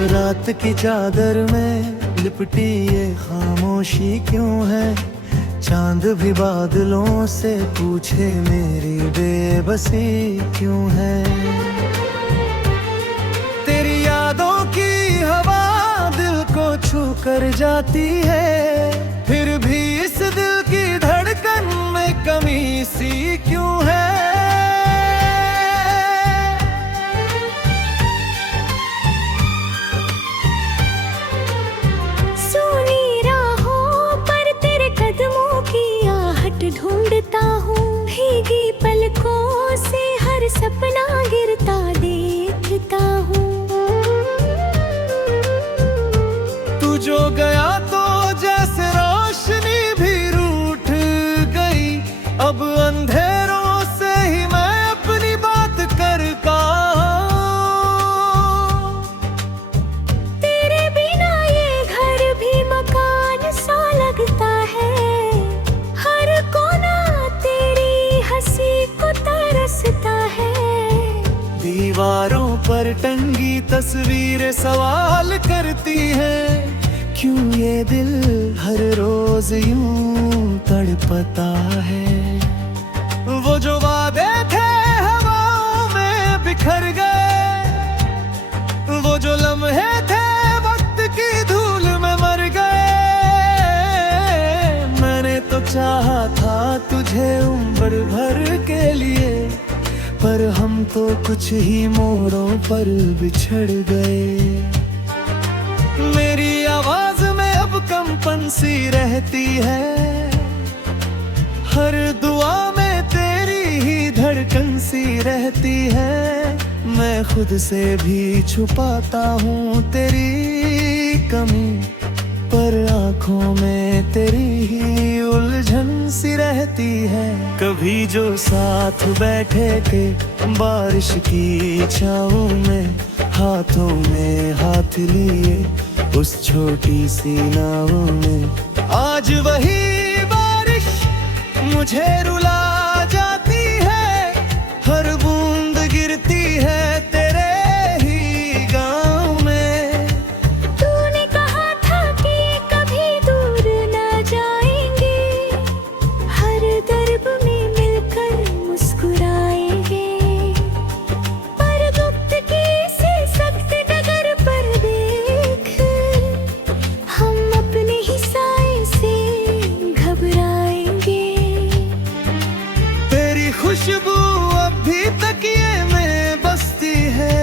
रात की चादर में लिपटी ये खामोशी क्यों है? चांद भी बादलों से पूछे मेरी बेबसी क्यों है? तेरी यादों की हवा दिल को छू कर जाती है, फिर भी इस दिल की धड़कन में कमी सी क्यों है? ढूंढता हूँ भीगी पलकों से हर सपना गिरता देखता हूँ। तू जो गया तो जैसे रोशनी भी रूठ गई, अब अंधेरों से ही मैं अपनी बात करता हूँ। तेरे बिना ये घर भी मकान सा लगता है, दीवारों पर टंगी तस्वीरें सवाल करती हैं, क्यों ये दिल हर रोज यूं तड़पता है? वो जो वादे थे हवाओं में बिखर गए, वो जो लम्हे थे वक्त की धूल में मर गए। मैंने तो चाहा था तुझे उम्र भर के लिए, पर हम तो कुछ ही मोड़ों पर बिछड़ गए। मेरी आवाज में अब कंपन सी रहती है, हर दुआ में तेरी ही धड़कन सी रहती है। मैं खुद से भी छुपाता हूँ तेरी कमी, पर आँखों में तेरी ही उलझन सी रहती है। कभी जो साथ बैठे थे बारिश की छाँव में, हाथों में हाथ लिए उस छोटी सी नाव में, आज वही बारिश मुझे रुला जाती है। हर बूंद गिरती है तेरे ही गाँव में। तूने कहा था कि कभी दूर न जाएंगे, हर दर्द में मिलकर मुस्कुराएंगे, पर वक्त की से सख्त डगर पर देख हम अपने ही साए से घबराएंगे। तेरी खुशबू अब भी तकिए में बसती है,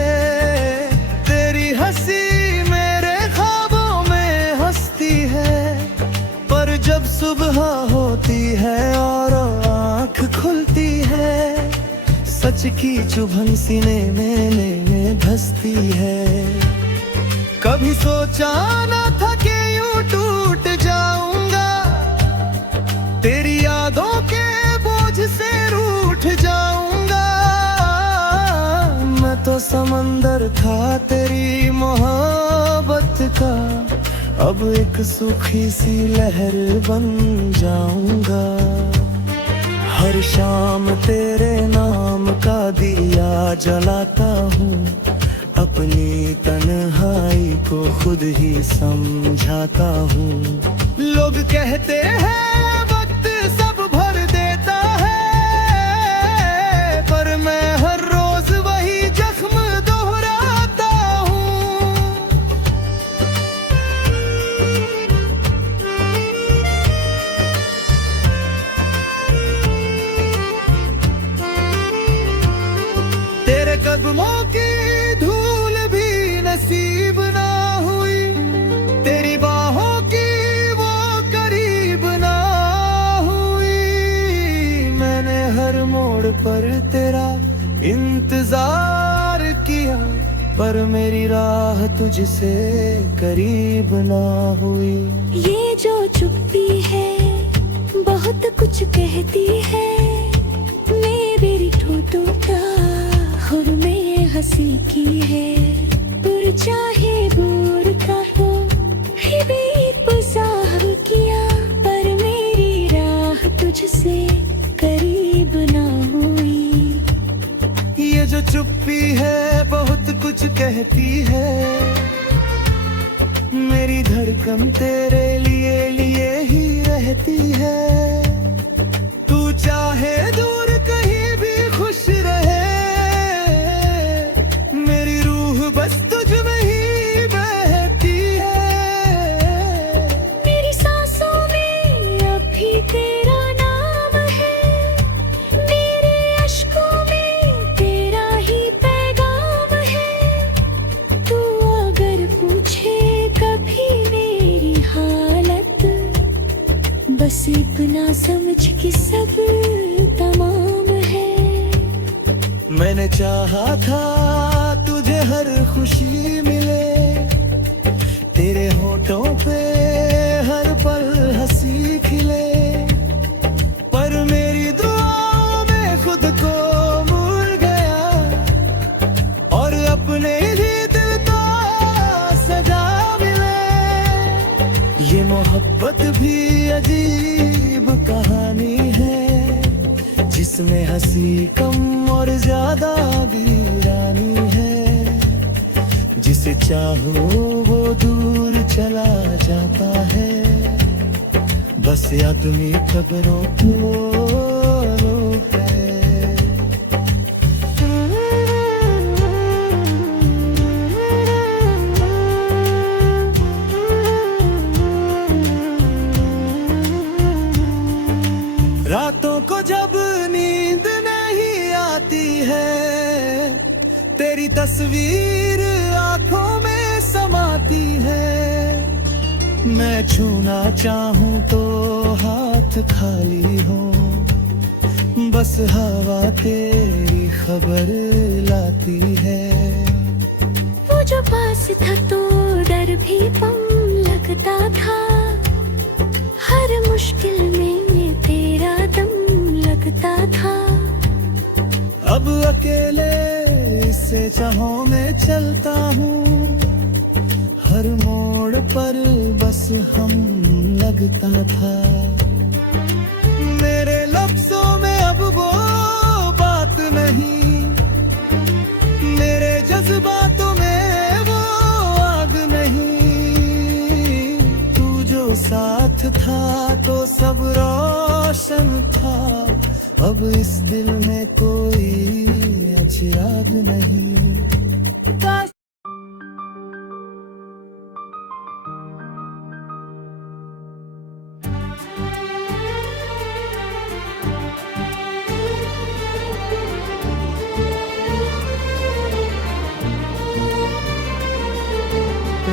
तेरी हंसी मेरे ख्वाबों में हंसती है, पर जब सुबह होती है और आँख खुलती है, सच की चुभन सीने में धंसती है। कभी सोचा न था कि यूं टूट जाऊंगा, तेरी यादों के बोझ से रूठ जाऊंगा। मैं तो समंदर था तेरी मोहब्बत का, अब एक सूखी सी लहर बन जाऊंगा। हर शाम तेरे नाम का दिया जलाता हूँ, अपनी तन्हाई को खुद ही समझाता हूँ। लोग कहते हैं वक्त सब भर देता है, पर मैं हर रोज वही जख्म दोहराता हूँ। तेरे कदमों की धूल भी नसीब ना हुई, तेरी बाहों की वो करीब ना हुई। मैंने हर मोड़ पर तेरा इंतजार किया, पर मेरी राह तुझसे करीब ना हुई। ये जो चुप्पी है बहुत कुछ कहती है, मेरी ठोठों का खुद में हंसी की है। दूर चाहे दूर का हो गुज़ार किया, पर मेरी राह तुझसे करीब ना हुई। ये जो चुप्पी है बहुत कुछ कहती है, धड़कन तेरे लिए ही रहती है। तू चाहे दूर कहीं भी खुश रहे, मेरी रूह बस तुझ में ही बहती है। मेरी सांसों में अब भी तेरा नाम है, मेरे अश्कों में तेरा ही पैगाम है। तू अगर पूछे कभी मेरी हालत, बस इतना समझ कि सब तमाम है। मैंने चाहा था तुझे हर खुशी मिले, तेरे होठों पे हर पल हंसी खिले, पर मेरी दुआओं में खुद को भूल गया और अपने ही दिल को सजा मिले। ये मोहब्बत भी अजीब कहानी है, जिसमें हंसी कम और ज्यादा वीरानी है। जिसे चाहो वो दूर चला जाता है, बस आदमी खबरों को है। रातों को जब नींद नहीं आती है, तेरी तस्वीर आंखों में समाती है। मैं छूना चाहूं तो हाथ खाली हो, बस हवा तेरी खबर लाती है। वो जो पास था तो डर भी कम लगता था, हर मुश्किल में तेरा दम लगता था। अब अकेले इससे चाहों में चलता हूँ, हर मोड़ पर बस हम लगता था। मेरे लफ्जों में अब वो बात नहीं, मेरे जज्बातों में वो आग नहीं। तू जो साथ था तो सब रोशन था, अब इस दिल में कोई चिराग नहीं।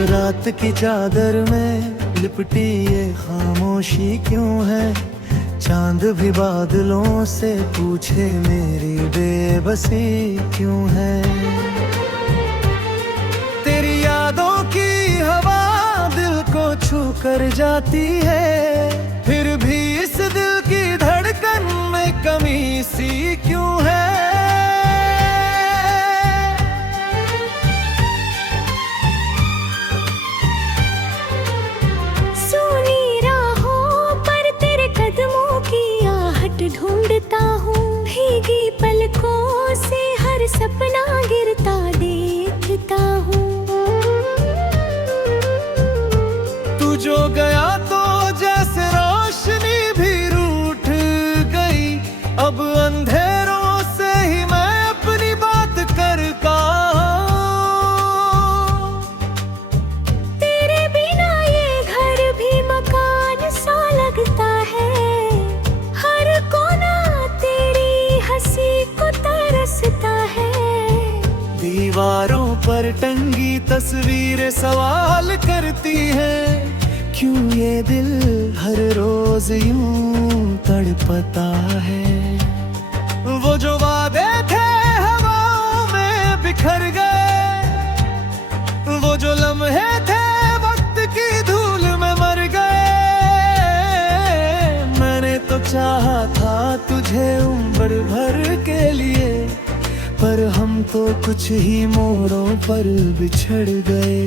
रात की चादर में लिपटी ये खामोशी क्यों है? चांद भी बादलों से पूछे मेरी बेबसी क्यों है? तेरी यादों की हवा दिल को छू कर जाती है, फिर भी इस दिल की धड़कन में कमी सी क्यों है? ढूंढता हूँ भीगी पलकों से हर सपना गिरता देखता हूँ। तू जो गया तो जैसे रोशनी भी रूठ गई, अब अंधेरों से ही मैं अपनी बात करता हूँ। तेरे बिना ये घर भी मकान सा लगता है, दीवारों पर टंगी तस्वीरें सवाल करती हैं, क्यों ये दिल हर रोज यूं तड़पता है? वो जो वादे थे हवाओं में बिखर गए, वो जो लम्हे थे वक्त की धूल में मर गए। मैंने तो चाहा था तुझे उम्र भर के लिए, पर हम तो कुछ ही मोड़ों पर बिछड़ गए।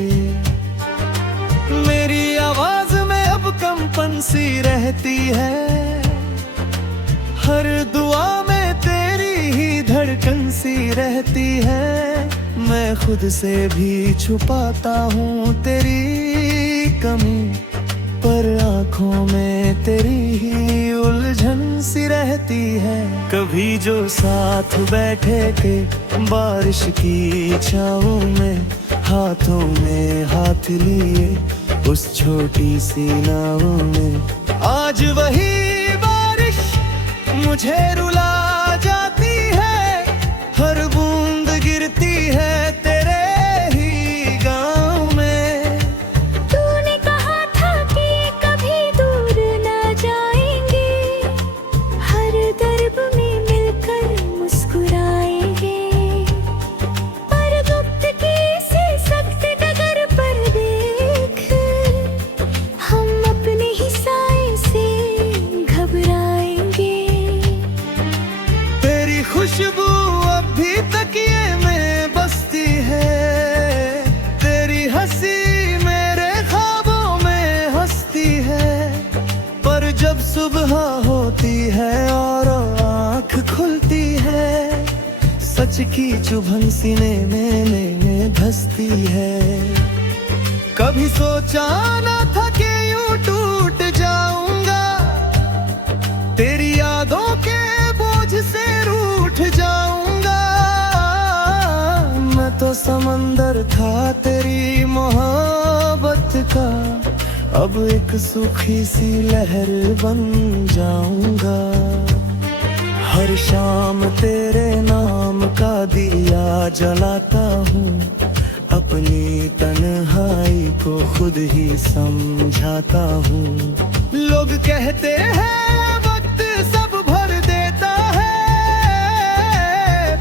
मेरी आवाज में अब कंपन सी रहती है, हर दुआ में तेरी ही धड़कन सी रहती है। मैं खुद से भी छुपाता हूँ तेरी कमी, पर आंखों में तेरी ही उलझन सी रहती है। कभी जो साथ बैठे थे बारिश की छाँव में, हाथों में हाथ लिए उस छोटी सी नाव में, आज वही बारिश मुझे रुला जाती है। हर बूंद गिरती है तेरे ही गाँव में। तूने कहा था कि कभी दूर न जाएंगे, हर दर्द में मिलकर मुस्कुराएंगे। पर वक्त की से सख्त डगर पर देख, हम अपने ही साए से घबराएंगे। तेरी खुशबू अब भी तकिए में बसती है, तेरी हंसी मेरे ख्वाबों में हंसती है। पर जब सुबह होती है और आँख खुलती है, सच की चुभन सीने में धंसती है। कभी सोचा न था कि यूं टूट जाऊंगा, तेरी यादों के बोझ से रूठ जाऊंगा। मैं तो समंदर था तेरी मोहब्बत का, अब एक सूखी सी लहर बन जाऊंगा। हर शाम तेरे नाम का दिया जलाता हूँ, अपनी तन्हाई को खुद ही समझाता हूँ। लोग कहते हैं वक्त सब भर देता है,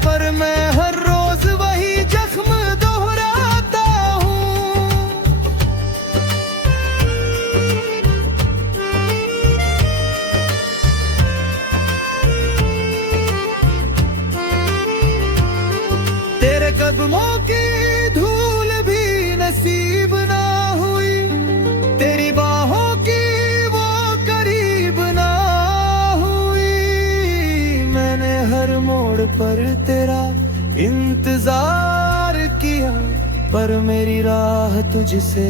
पर मैं हर रोज वही जख्म दोहराता हूँ। तेरे कदमों की धूल भी नसीब ना हुई, तेरी बाहों की वो करीब ना हुई। मैंने हर मोड़ पर तेरा इंतजार किया, पर मेरी राह तुझसे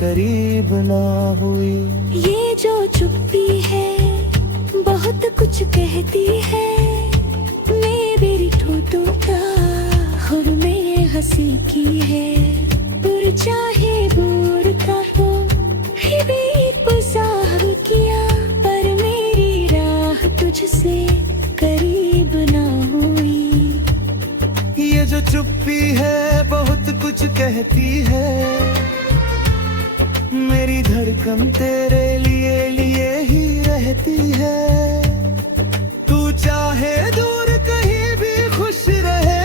करीब ना हुई। ये जो चुप्पी है बहुत कुछ कहती है, मेरी ठोठों का हुर में हंसी की है। पुर चाहे दूर का हो भी पुजार किया, पर मेरी राह तुझसे करीब ना हुई। ये जो चुप्पी है बहुत कुछ कहती है, मेरी धड़कन तेरे लिए ही रहती है। तू चाहे दूर कहीं भी खुश रहे,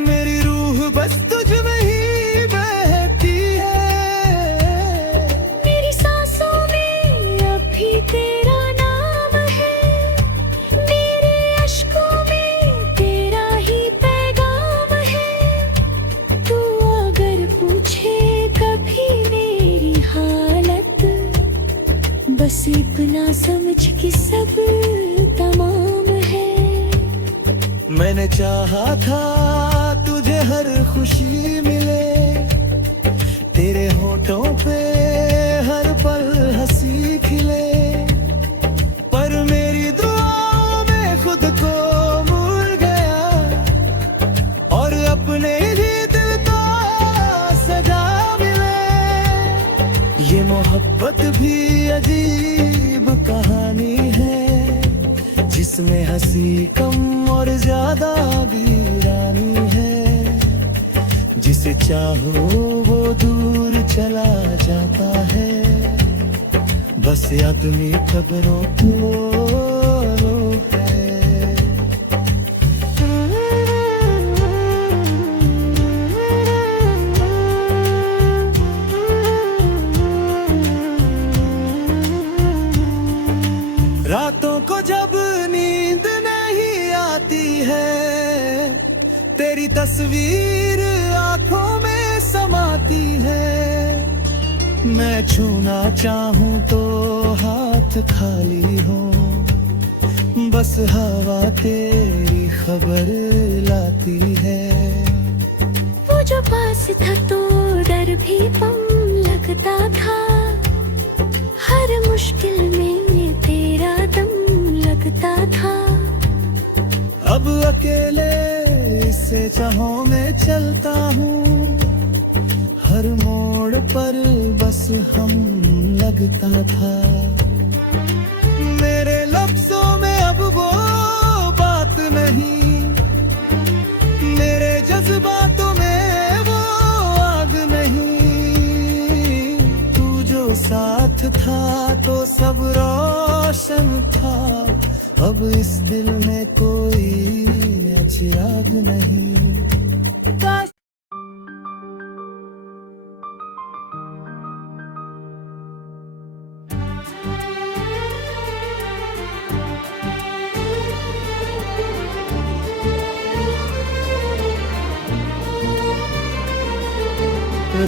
मेरी रूह बस तुझ में ही बहती है। मेरी सांसों में अब भी तेरा नाम है, मेरे अश्कों में तेरा ही पैगाम है। तू अगर पूछे कभी मेरी हालत, बस इतना समझ कि सब तमाम है। मैंने चाहा था तुझे हर खुशी मिले, तेरे होठों पे हर पल हंसी खिले। पर मेरी दुआओं में खुद को भूल गया, और अपने ही दिल को सजा मिले। ये मोहब्बत भी अजीब कहानी है, जिसमें हंसी कम और ज्यादा वीरानी है। जिसे चाहो वो दूर चला जाता है, बस आदमी खबरों को है। रातों को जब नींद नहीं आती है, तेरी तस्वीर आंखों में समाती है। मैं छूना चाहूं तो हाथ खाली हो, बस हवा तेरी खबर लाती है। वो जो पास था तो डर भी पम अब अकेले इससे चाहों में चलता हूँ, हर मोड़ पर बस हम लगता था। मेरे लफ्जों में अब वो बात नहीं, मेरे जज्बातों में वो आग नहीं। तू जो साथ था तो सब रोशन था, अब इस दिल में कोई चिराग नहीं।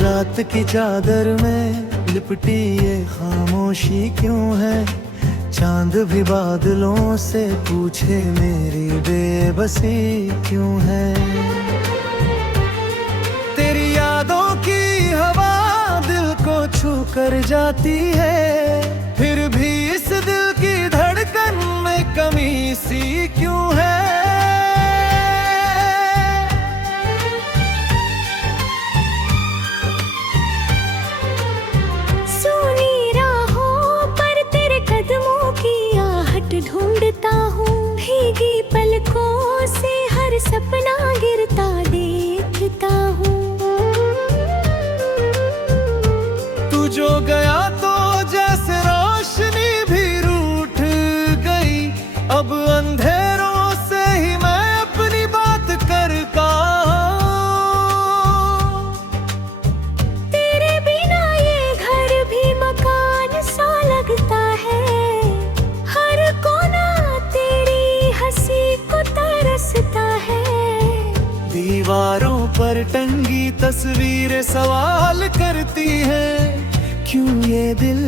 रात की चादर में लिपटी ये खामोशी क्यों है, चांद भी बादलों से पूछे मेरी बेबसी क्यों है। तेरी यादों की हवा दिल को छू कर जाती है, फिर भी इस दिल की धड़कन में कमी सी क्यों है। ढूंढता हूँ भीगी पलकों से हर सपना गिरता देखता हूँ। तू जो गया तो जैसे रोशनी भी रूठ गई, अब अंधेरों से ही मैं अपनी बात करता हूँ। तेरे बिना ये घर भी मकान सा लगता है, दीवारों पर टंगी तस्वीरें सवाल करती हैं, क्यों ये दिल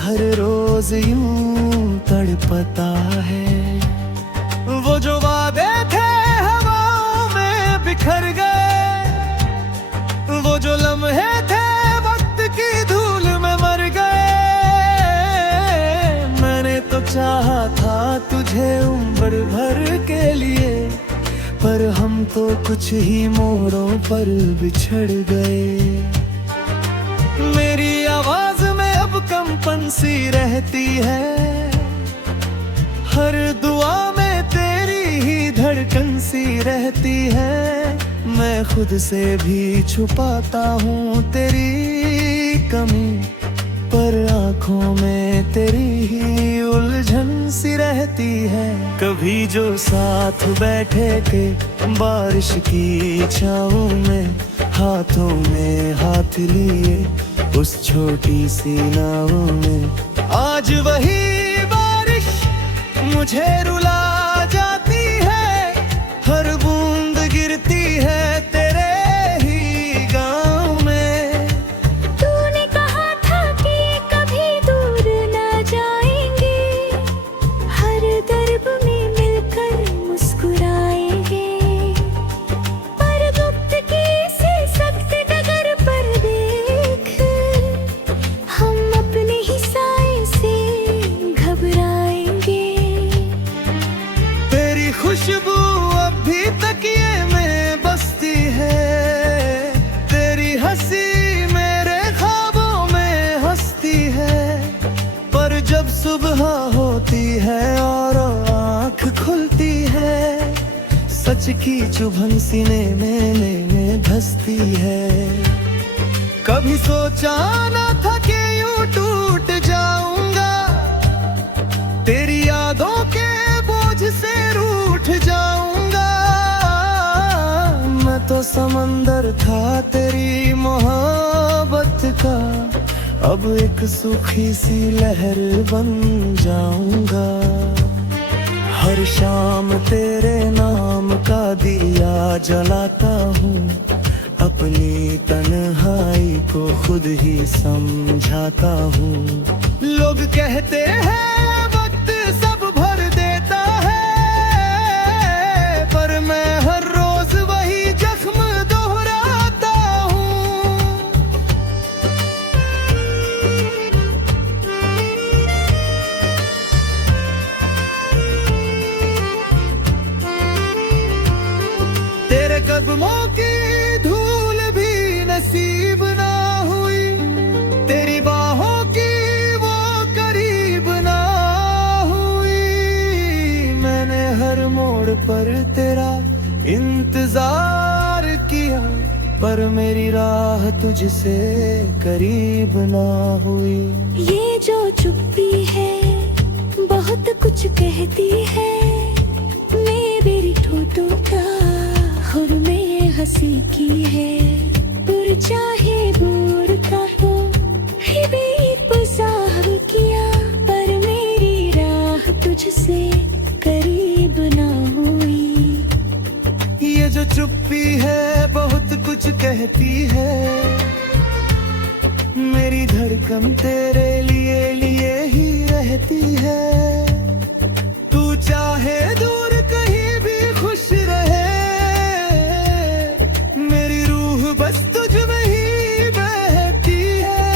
हर रोज यूं तड़पता है। वो जो वादे थे हवाओं में बिखर गए, वो जो लम्हे थे वक्त की धूल में मर गए। मैंने तो चाहा था तुझे उम्र भर के लिए, पर हम तो कुछ ही मोड़ों पर बिछड़ गए। मेरी आवाज में अब कंपन सी रहती है, हर दुआ में तेरी ही धड़कन सी रहती है। मैं खुद से भी छुपाता हूँ तेरी कमी, पर आँखों में तेरी ही उलझन सी रहती है। कभी जो साथ बैठे थे बारिश की छाँव में, हाथों में हाथ लिए उस छोटी सी नाव में, आज वही बारिश मुझे रुला जाती है। हर बूंद गिरती है तेरे ही गाँव में। तूने कहा था कि कभी दूर ना जाएंगे, हर दर्द में मिलकर मुस्कुराएंगे। पर वक्त की सी सख्त डगर पर देख, हम अपने ही साए से घबराएंगे। तेरी खुशबू अब भी तकिए में बसती है, तेरी हंसी मेरे ख्वाबों में हंसती है। पर जब सुबह होती है और आँख खुलती है, सच की चुभन सीने में धंसती है। कभी सोचा ना था कि यूं टूट जाऊंगा, तेरी यादों के बोझ से रूठ जाऊंगा। मैं तो समंदर था तेरी मोहब्बत का, अब एक सूखी सी लहर बन जाऊंगा। हर शाम तेरे नाम का दिया जलाता हूँ, अपनी तन्हाई को खुद ही समझाता हूँ। लोग कहते हैं वक्त सब भर देता है, पर मैं हर रोज वही जख्म दोहराता हूँ। इंतजार किया, पर मेरी राह तुझसे करीब ना हुई। ये जो चुप्पी है बहुत कुछ कहती है, मेरी ठोठों का हुर में हंसी की है। दूर चाहे दूर का हो भी गुज़ार किया, पर मेरी राह तुझसे करीब ना हुई। ये जो चुप्पी है बहुत कुछ कहती है, मेरी धड़कन तेरे लिए ही रहती है। तू चाहे दूर कहीं भी खुश रहे, मेरी रूह बस तुझ में ही बहती है।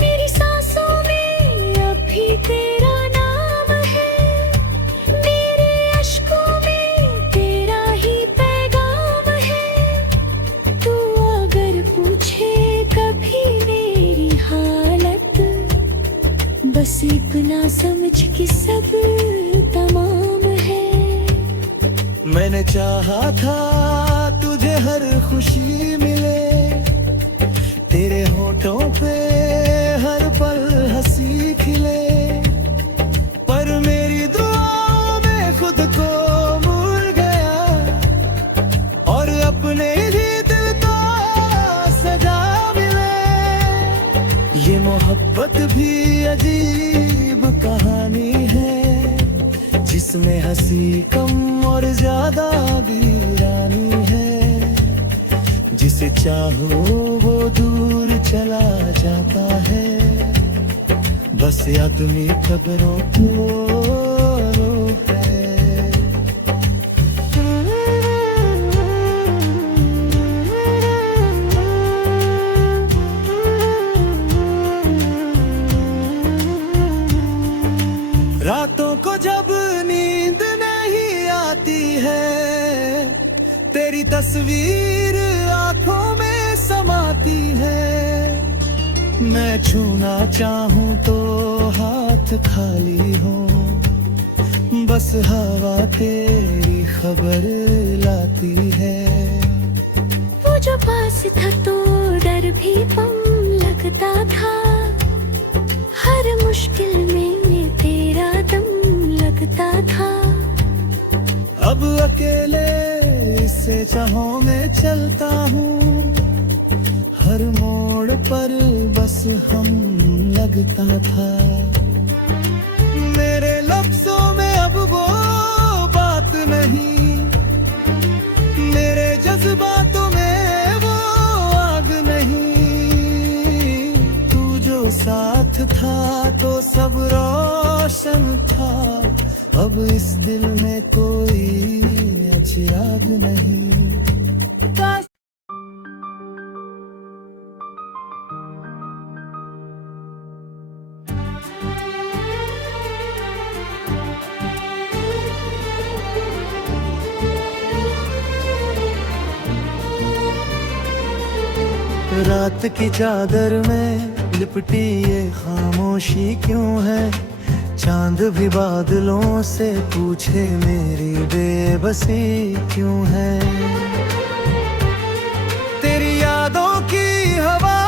मेरी सांसों में अब भी तेरा नाम है, मेरे अश्कों में तेरा ही पैगाम है। तू अगर पूछे कभी मेरी हालत, बस इतना समझ कि सब तमाम है। मैंने चाहा था तुझे हर खुशी मिले, तेरे होठों पे हर पल हंसी खिले, पर मेरी दुआओं में खुद को भूल गया, और अपने ही दिल को सजा मिले। ये मोहब्बत भी अजीब कहानी है, जिसमें हंसी कम और ज्यादा वीरानी है। जिसे चाहो वो दूर चला जाता है, बस आदमी खबरों को है। रातों को जब नींद नहीं आती है, तेरी तस्वीर आंखों में समाती है। मैं छूना चाहूं तो हाथ खाली हो, बस हवा तेरी खबर लाती है। वो जो पास था तो डर भी कम लगता था, हर मुश्किल में तेरा दम लगता था। अब अकेले इससे चाहों में चलता हूँ, हर मोड़ पर बस हम लगता था। मेरे लफ्जों में अब वो बात नहीं, मेरे जज्बातों में वो आग नहीं। तू जो साथ था तो सब रोशन था, अब इस दिल में कोई चिराग नहीं। रात की चादर में लिपटी ये खामोशी क्यों है? चांद भी बादलों से पूछे मेरी बेबसी क्यों है? तेरी यादों की हवा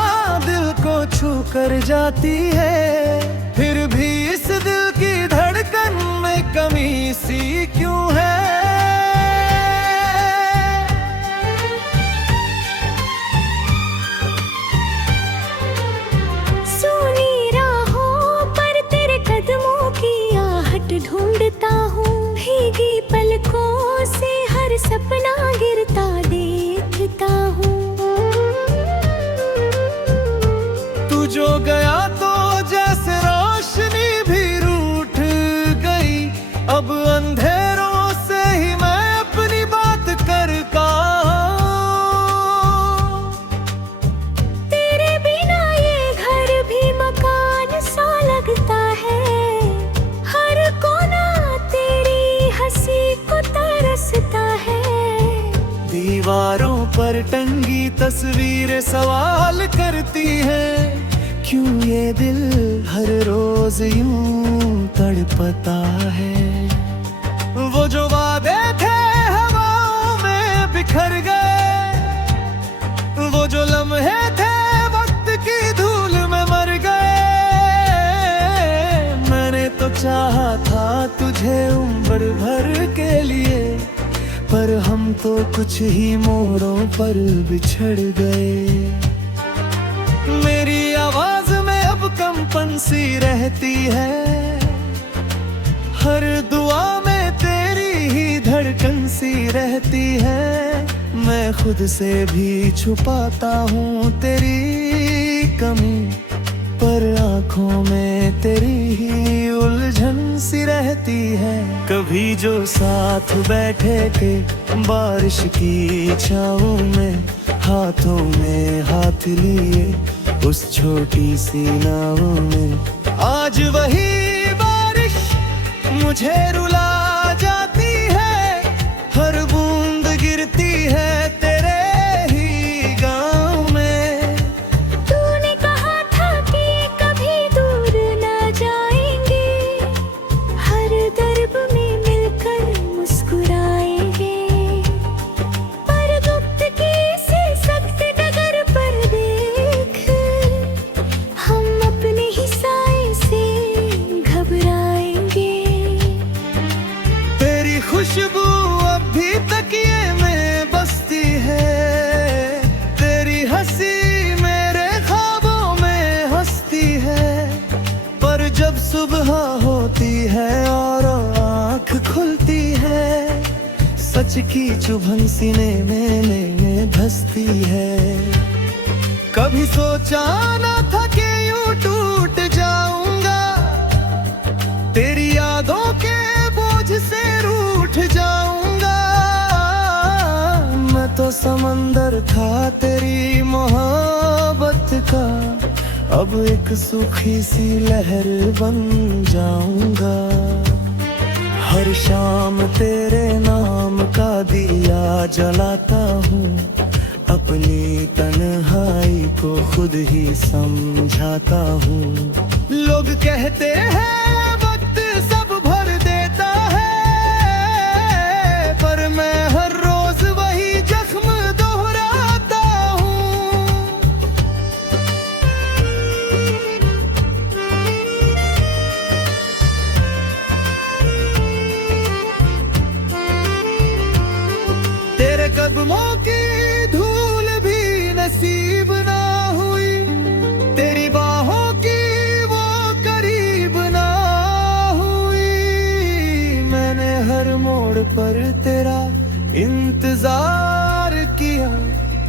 दिल को छू कर जाती है, फिर भी इस दिल की धड़कन में कमी सी क्यों है? ढूंढता हूँ भीगी पलकों से, हर सपना गिरता देखता हूँ। तू जो गया तो जैसे रोशनी भी रूठ गई, अब अंधेरों से ही मैं अपनी बात करता हूँ। तेरे बिना ये घर भी मकान सा लगता है, दीवारों पर टंगी तस्वीरें सवाल करती हैं, क्यों ये दिल हर रोज यूं तड़पता है? वो जो वादे थे हवाओं बिछड़ गए। वो जो लम्हे थे वक्त की धूल में मर गए। मैंने तो चाहा था तुझे उम्र भर के लिए, पर हम तो कुछ ही मोड़ों पर बिछड़ गए। मेरी आवाज में अब कंपन सी रहती है, हर दुआ में तेरी ही धड़कन सी रहती है। मैं खुद से भी छुपाता हूँ तेरी कमी, पर आँखों में तेरी ही उलझन सी रहती है। कभी जो साथ बैठे थे बारिश की छाँव में, हाथों में हाथ लिए उस छोटी सी नाव में, आज वही बारिश मुझे रुला जाती है। हर बूंद गिरती है तेरे ही गाँव में। तूने कहा था कि कभी दूर ना जाएंगे, हर दर्द में मिलकर मुस्कुराएंगे। पर वक्त की से सख्त डगर पर देख, हम अपने ही साए से घबराएंगे। तेरी खुशबू अब भी तकिए में बसती है, तेरी हंसी मेरे ख्वाबों में हंसती है। पर जब सुबह होती है और आँख खुलती है, सच की चुभन सीने में धंसती है। कभी सोचा ना था कि यूं टूट जाऊंगा, तेरी यादों के बोझ से रूठ जाऊंगा। मैं तो समंदर था तेरी मोहब्बत का, अब एक सूखी सी लहर बन जाऊंगा। हर शाम तेरे नाम का दिया जलाता हूँ, अपनी तन्हाई को खुद ही समझाता हूँ। लोग कहते हैं वक्त सब भर देता है, पर मैं हर रोज वही जख्म दोहराता हूँ। तेरे कदमों की धूल भी नसीब ना हुई, तेरी बाहों की वो करीब ना हुई। मैंने हर मोड़ पर तेरा इंतजार किया,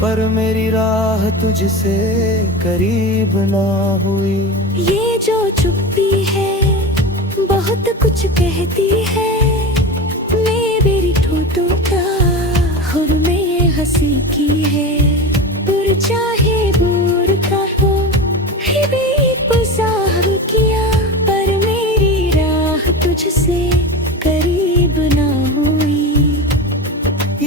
पर मेरी राह तुझसे करीब ना हुई। ये जो चुप्पी है बहुत कुछ कहती है, मेरी ठोठों का खुद में हंसी की है। दूर चाहे दूर का हो भी गुज़ार किया, पर मेरी राह तुझसे करीब ना हुई।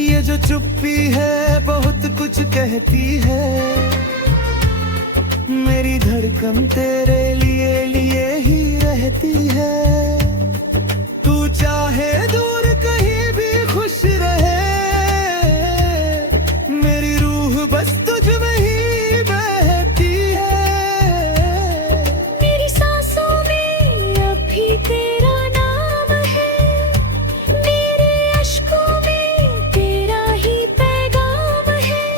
ये जो चुप्पी है बहुत कुछ कहती है, मेरी धड़कन तेरे लिए ही रहती है। तू चाहे दूर कहीं भी खुश रहे, मेरी रूह बस तुझ में ही बहती है। मेरी सांसों में अब भी तेरा नाम है, मेरे अश्कों में तेरा ही पैगाम है।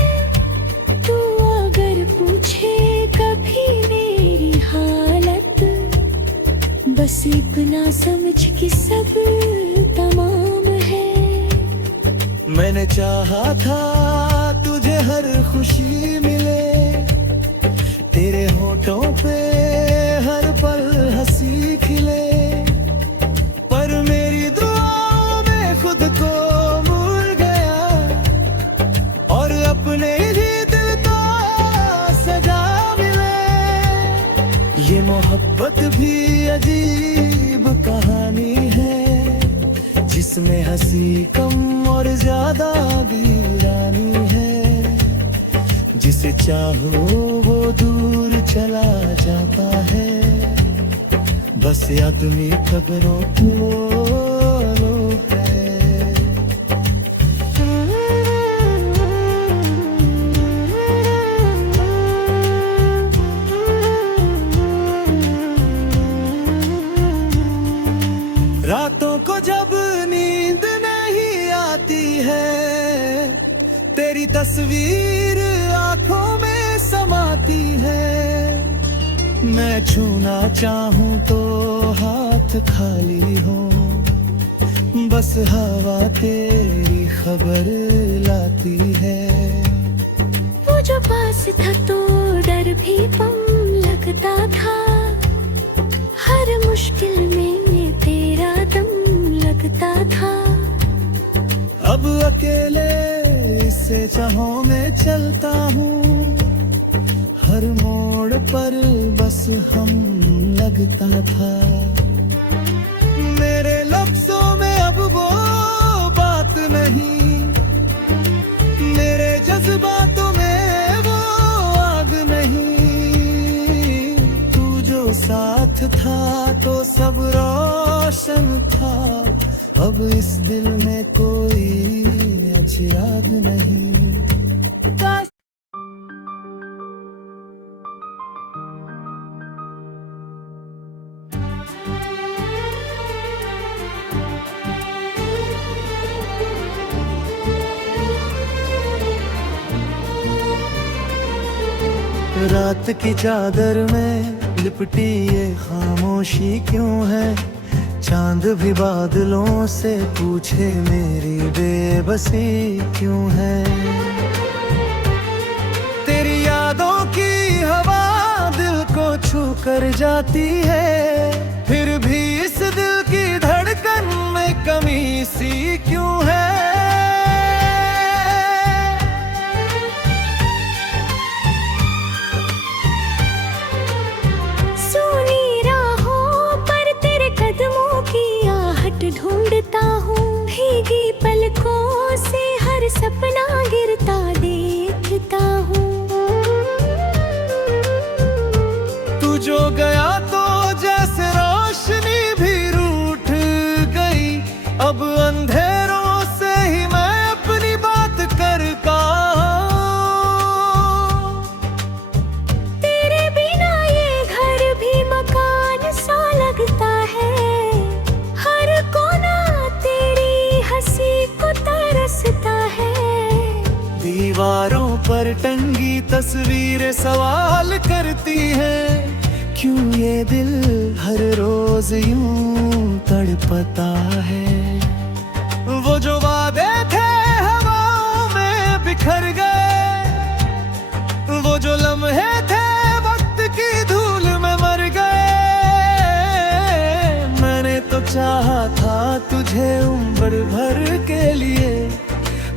तू अगर पूछे कभी मेरी हालत, बस इतना समझ कि सब तमाम है। मैंने चाहा था तुझे हर खुशी मिले, तेरे होठों पे हर पल हंसी खिले। पर मेरी दुआओं में खुद को भूल गया, और अपने ही दिल को सजा मिले। ये मोहब्बत भी अजीब कहानी है, जिसमें हंसी कम और ज्यादा वीरानी है। जिसे चाहो वो दूर चला जाता है, बस आदमी खबरों को है। मैं छूना चाहूं तो हाथ खाली हो, बस हवा तेरी खबर लाती है। वो जो पास था तो डर भी कम लगता था, हर मुश्किल में तेरा दम लगता था। अब अकेले इससे चाहों में चलता हूँ, हर मोड़ पर बस हम लगता था। मेरे लफ्जों में अब वो बात नहीं, मेरे जज्बातों में वो आग नहीं। तू जो साथ था तो सब रोशन था, अब इस दिल में कोई चिराग नहीं। रात की चादर में लिपटी ये खामोशी क्यों है, चांद भी बादलों से पूछे मेरी बेबसी क्यों है। तेरी यादों की हवा दिल को छू कर जाती है, फिर भी इस दिल की धड़कन में कमी सी क्यों है। ढूंढता हूँ भीगी पलकों से हर सपना गिरता देखता हूँ। तू जो गया तो जैसे रोशनी भी रूठ गई, अब अंधेरों से ही मैं अपनी बात करता हूँ। तेरे बिना ये घर भी मकान सा लगता है, दीवारों पर टंगी तस्वीरें सवाल करती हैं, क्यों ये दिल हर रोज यूं तड़पता है। वो जो वादे थे हवाओं में बिखर गए, वो जो लम्हे थे वक्त की धूल में मर गए। मैंने तो चाहा था तुझे उम्र भर के लिए,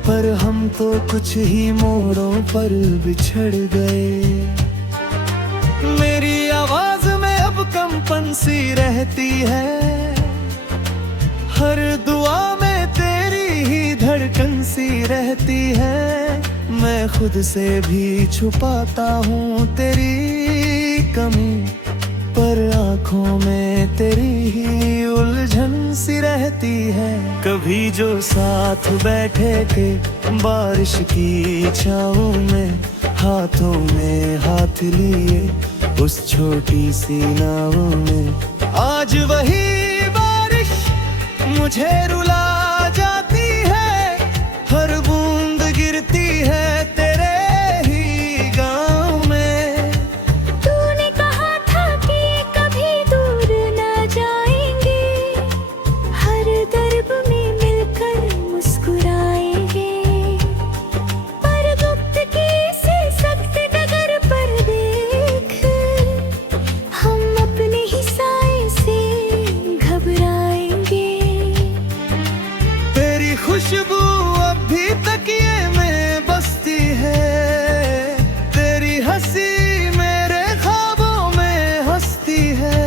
पर हम तो कुछ ही मोड़ों पर बिछड़ गए। मेरी आवाज में अब कंपन सी रहती है, हर दुआ में तेरी ही धड़कन सी रहती है। मैं खुद से भी छुपाता हूँ तेरी कमी, पर आँखों में तेरी ही उलझन सी रहती है। कभी जो साथ बैठे थे बारिश की छाँव में, हाथों में हाथ लिए उस छोटी सी नाव में, आज वही बारिश मुझे रुला जाती है। हर बूंद गिरती है तेरे ही गाँव में। तूने कहा था कि कभी दूर न जाएंगे, हर दर्द में मिलकर मुस्कुराएंगे, पर वक्त की से सख्त डगर पर देख हम अपने ही साए से घबराएंगे। तेरी खुशबू अब भी तकिए में बसती है, तेरी हंसी मेरे ख्वाबों में हंसती है।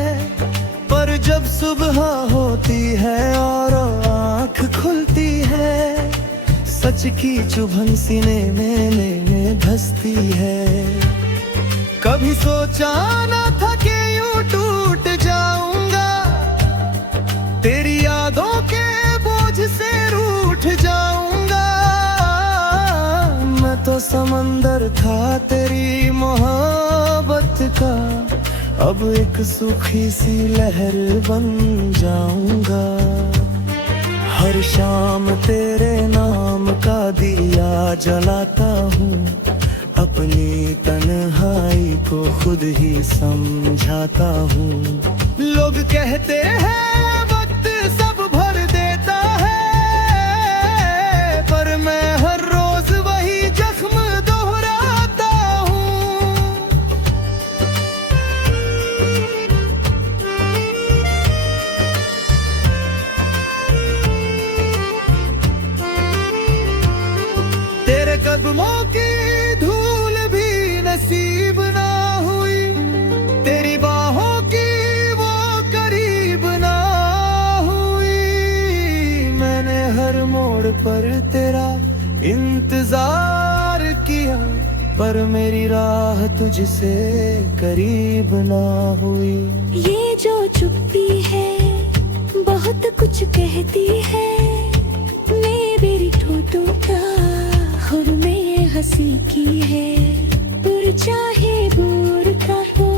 पर जब सुबह होती है और आँख खुलती है, सच की चुभन सीने में धंसती है। कभी सोचा न था कि यूं टूट जाऊंगा, तेरी यादों के बोझ से रूठ जाऊंगा। मैं तो समंदर था तेरी मोहब्बत का, अब एक सूखी सी लहर बन जाऊंगा। हर शाम तेरे नाम का दिया जलाता हूँ, अपनी तन्हाई को खुद ही समझाता हूँ। लोग कहते हैं वक्त सब भर देता है, पर मैं हर रोज वही जख्म दोहराता हूँ। तेरे कदमों की धूल भी नसीब ना हुई, तेरी बाहों की वो करीब ना हुई। मैंने हर मोड़ पर तेरा इंतजार किया, पर मेरी राह तुझसे करीब ना हुई। ये जो चुप्पी है बहुत कुछ कहती है, मेरी ठोठों का खुद में हंसी की है। दूर चाहे दूर का हो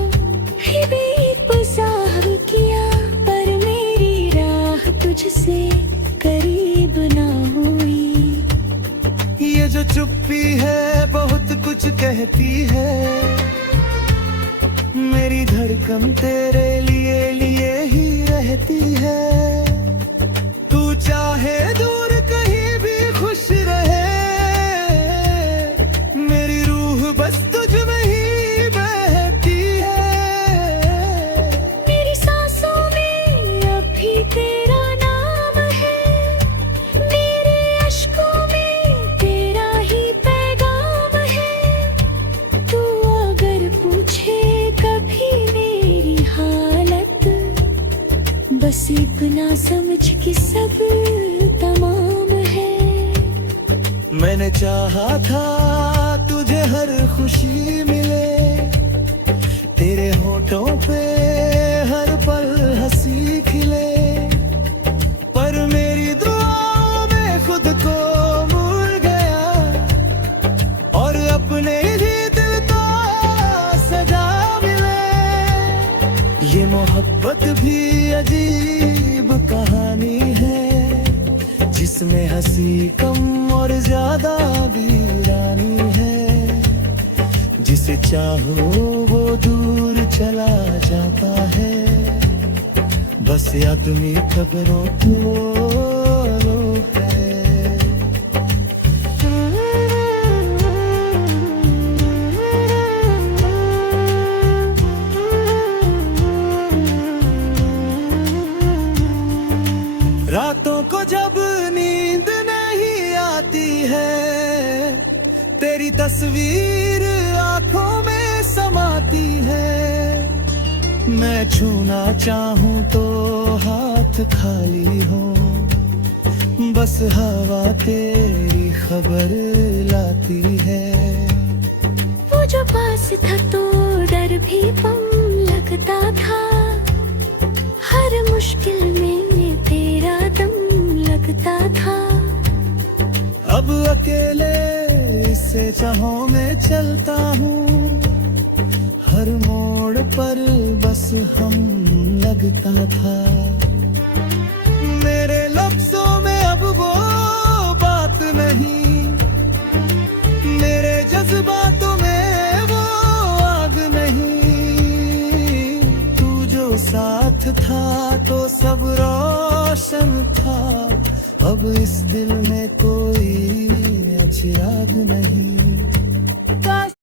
भी गुज़ार किया, पर मेरी राह तुझसे करीब ना हुई। ये जो चुप्पी है बहुत कुछ कहती है, मेरी धड़कन तेरे लिए ही रहती है। तू चाहे दूर कहीं भी खुश रहे, मेरी रूह बस तुझ में ही बहती है। मेरी सांसों में अब भी तेरा नाम है, मेरे अश्कों में तेरा ही पैगाम है। तू अगर पूछे कभी मेरी हालत, बस इतना समझ कि सब तमाम है। मैंने चाहा था तुझे हर खुशी मिले, तेरे होठों पे हर पल हंसी खिले, पर मेरी दुआओं में खुद को भूल गया, और अपने ही दिल को सजा मिले। ये मोहब्बत भी अजीब कहानी है, जिसमें हंसी कम और ज्यादा वीरानी है। जिसे चाहो वो दूर चला जाता है, बस आदमी खबरों को है। रातों को जब नींद नहीं आती है, तेरी तस्वीर आंखों में समाती है। मैं छूना चाहूं तो हाथ खाली हो, बस हवा तेरी खबर लाती है। वो जो पास था तो डर भी कम लगता था, हर मुश्किल में तेरा दम लगता था। अब अकेले इससे चाहों में चलता हूँ, हर मोड़ पर बस हम लगता था। मेरे लफ्जों में अब वो बात नहीं, मेरे जज्बातों में वो आग नहीं। तू जो साथ था तो सब रोशन था, अब इस दिल में कोई चिराग नहीं।